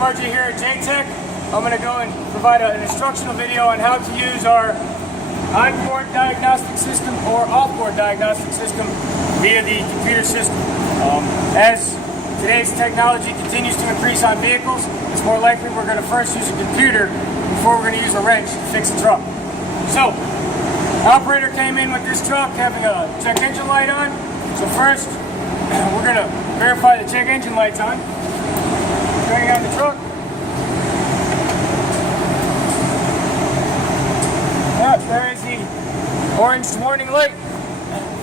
Margie here at Jaltech. I'm going to go and provide an instructional video on how to use our onboard diagnostic system or offboard diagnostic system via the computer system. As today's technology continues to increase on vehicles, it's more likely we're going to first use a computer before we're going to use a wrench to fix the truck. So, the operator came in with this truck having a check engine light on. So first, we're going to verify the check engine light's on. Turning on the truck. Yep, there is the orange warning light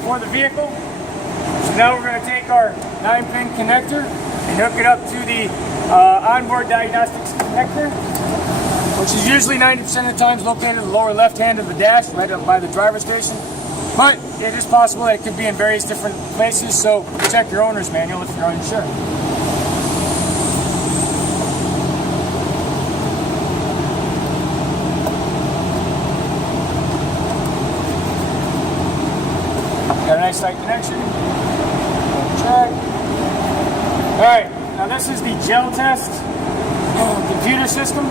for the vehicle. So now we're going to take our 9-pin connector and hook it up to the onboard diagnostics connector, which is usually 90% of the times located in the lower left hand of the dash, right up by the driver's station. But it is possible that it could be in various different places, so check your owner's manual if you're unsure. Got a nice tight connection. Check. Alright, now this is the Jaltech computer system.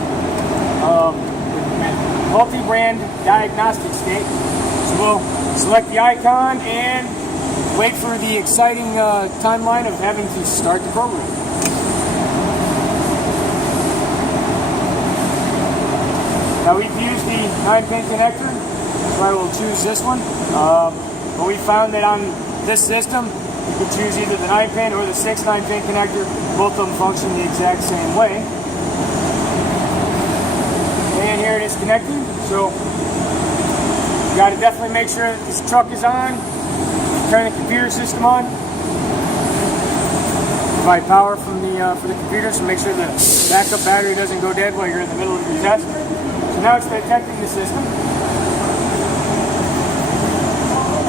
Multi-brand diagnostic state. So we'll select the icon and wait for the exciting timeline of having to start the program. Now we've used the 9-pin connector, so I will choose this one. But we found that on this system, you can choose either the 9-pin or the 6 9-pin connector. Both of them function the exact same way. And here it is connected. So you got to definitely make sure that this truck is on. Turn the computer system on. Provide power from the for the computer, so make sure the backup battery doesn't go dead while you're in the middle of your test. So now it's detecting the system.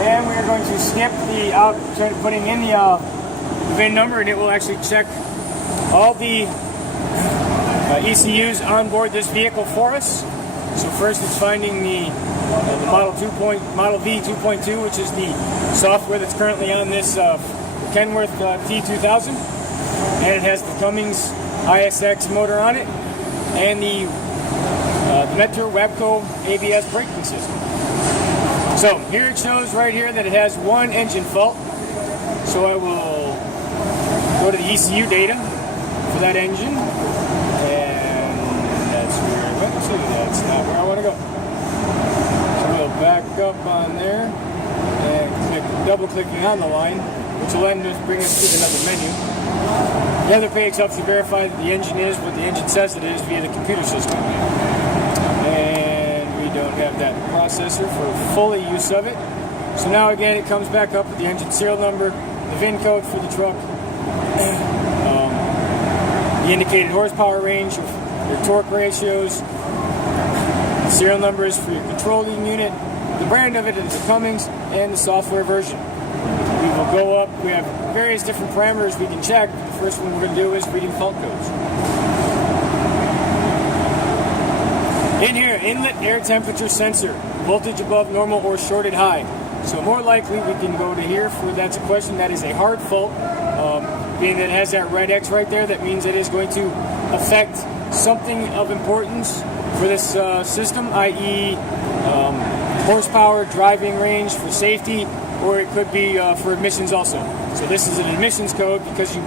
And we are going to skip the putting in the VIN number, and it will actually check all the ECUs on board this vehicle for us. So first it's finding the Model V 2.2, which is the software that's currently on this Kenworth T2000. And it has the Cummins ISX motor on it, and the Metro Wabco ABS braking system. So here it shows right here that it has one engine fault. So I will go to the ECU data for that engine. And that's where I went to. That's not where I want to go. So we'll back up on there and double clicking on the line, which will then just bring us to another menu. The other page helps you verify that the engine is what the engine says it is via the computer system. And we don't have that processor for fully use of it. So now again it comes back up with the engine serial number, the VIN code for the truck, the indicated horsepower range, your torque ratios, the serial numbers for your controlling unit, the brand of it is the Cummins, and the software version. We will go up, we have various different parameters we can check. The first one we're going to do is reading fault codes. In here, inlet air temperature sensor, voltage above normal or shorted high. So more likely we can go to here for that's a question that is a hard fault. Being that it has that red X right there, that means it is going to affect something of importance for this system, i.e. horsepower, driving range, for safety, or it could be for emissions also. So this is an emissions code because you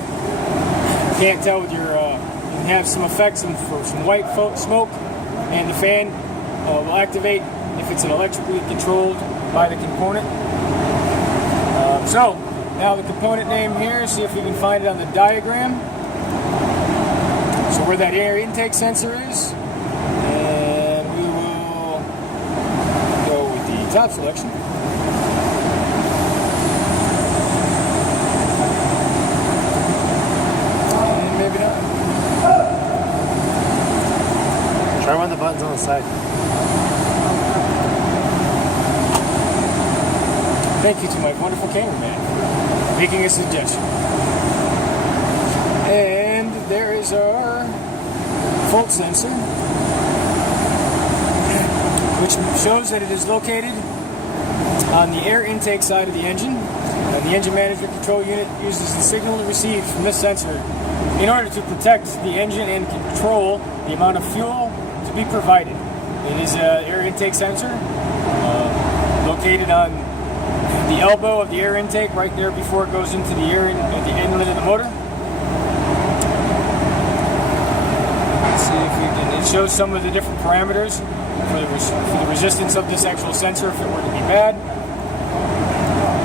can't tell with your, you can have some effects for some white smoke, and the fan will activate if it's an electrically controlled by the component. So now the component name here, see if we can find it on the diagram. So where that air intake sensor is, and we will go with the top selection. And maybe not. Try one of the buttons on the side. Thank you to my wonderful cameraman making a suggestion. And there is our fault sensor, which shows that it is located on the air intake side of the engine. And the engine management control unit uses the signal received from this sensor in order to protect the engine and control the amount of fuel to be provided. It is an air intake sensor located on the elbow of the air intake right there before it goes into the air at the inlet of the motor. Let's see if we can. It shows some of the different parameters for the resistance of this actual sensor if it were to be bad,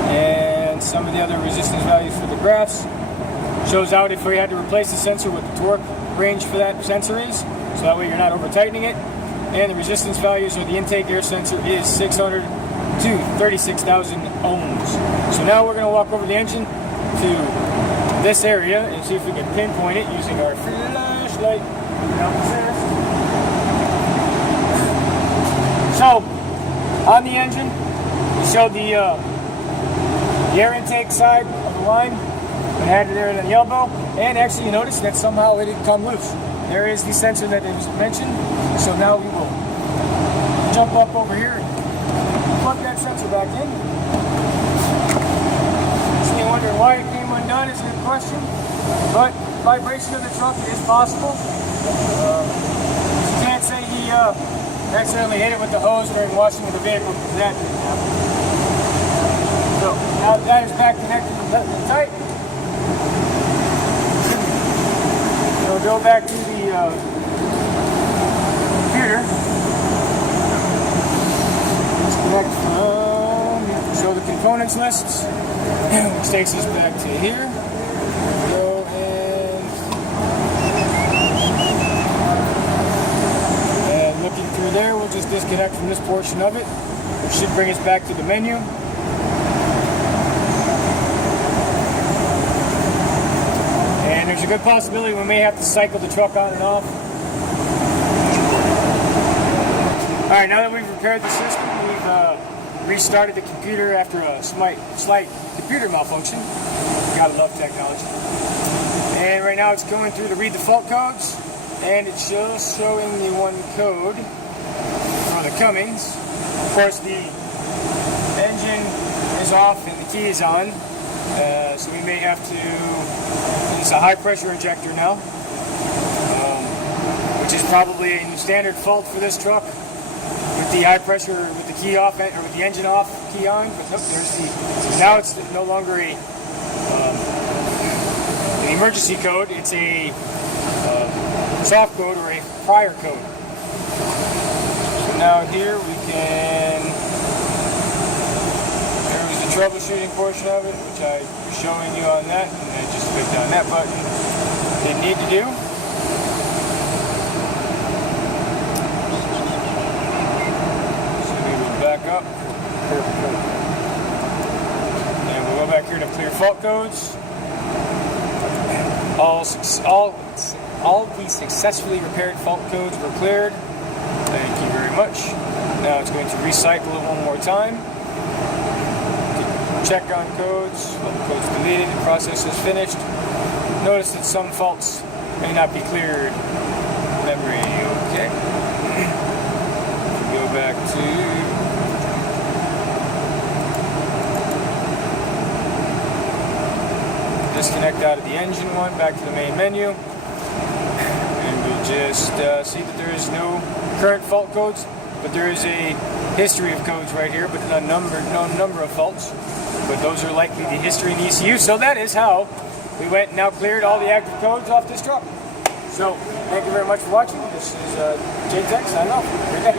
and some of the other resistance values for the graphs. Shows out if we had to replace the sensor, what the torque range for that sensor is, so that way you're not over tightening it. And the resistance values of the intake air sensor is 600 to 36,000 ohms. So now we're going to walk over the engine to this area and see if we can pinpoint it using our flashlight. So on the engine, we showed the air intake side of the line. I had it there at the elbow, and actually you notice that somehow it didn't come loose. There is the sensor that was mentioned, so now we will jump up over here and plug that sensor back in. So you're wondering why it came undone is a good question, but vibration of the truck is possible. You can't say he accidentally hit it with the hose during washing of the vehicle, because that didn't happen. So now that is back connected and tight. We'll go back to the computer. Disconnect from, show the components lists, which takes us back to here. Go and looking through there, we'll just disconnect from this portion of it, which should bring us back to the menu. And there's a good possibility we may have to cycle the truck on and off. Alright, now that we've repaired the system, we've restarted the computer after a slight computer malfunction. Gotta love technology. And right now it's going through to read the fault codes, and it's just showing the one code for the Cummins. Of course, the engine is off and the key is on, so we may have to. It's a high pressure injector now, which is probably a standard fault for this truck. With the high pressure, with the key off, or with the engine off, key on. But look, there's the. Now it's no longer an emergency code. It's a soft code or a prior code. So now here we can. There was the troubleshooting portion of it, which I was showing you on that, and I just clicked on that button. Didn't need to do. Up. And we'll go back here to clear fault codes. All the successfully repaired fault codes were cleared. Thank you very much. Now it's going to recycle it one more time. Check on codes. All the codes deleted. The process is finished. Notice that some faults may not be cleared. Memory, okay. Go back to disconnect out of the engine one, back to the main menu, and we'll just see that there is no current fault codes, but there is a history of codes right here, but no number of faults, but those are likely the history in the ECU. So that is how we went and now cleared all the active codes off this truck. So thank you very much for watching. This is Jaltech signing off. Good day.